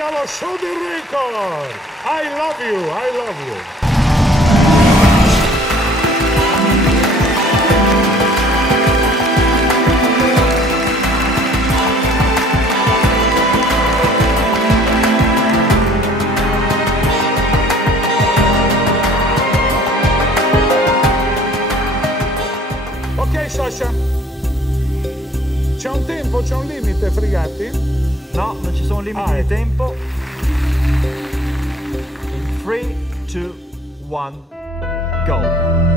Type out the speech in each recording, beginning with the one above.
allo show di record. I love you, I love you. Ok, Sasha. C'è un tempo, c'è un limite, fregati? No, non ci sono limiti di tempo. In 3, 2, 1, go!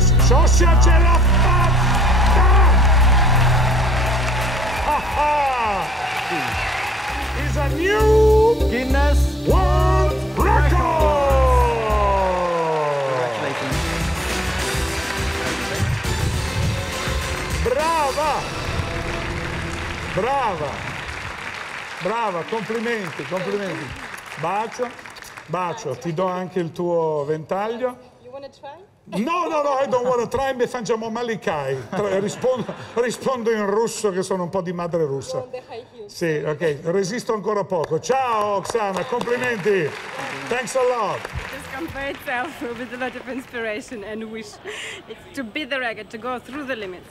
Scioscia ce l'ha fatta! Is a new Guinness World Record! Congratulations. Brava! Brava! Brava, complimenti, complimenti. Bacio, bacio, ti do anche il tuo ventaglio. You wanna try? No, no, no, I don't want to try, mi facciamo malicai. Rispondo in russo, che sono un po' di madre russa. Sì, ok, resisto ancora poco. Ciao, Oksana, complimenti. Thanks a lot. Just come by itself with a lot of inspiration and wish. It's to beat the record, to go through the limits.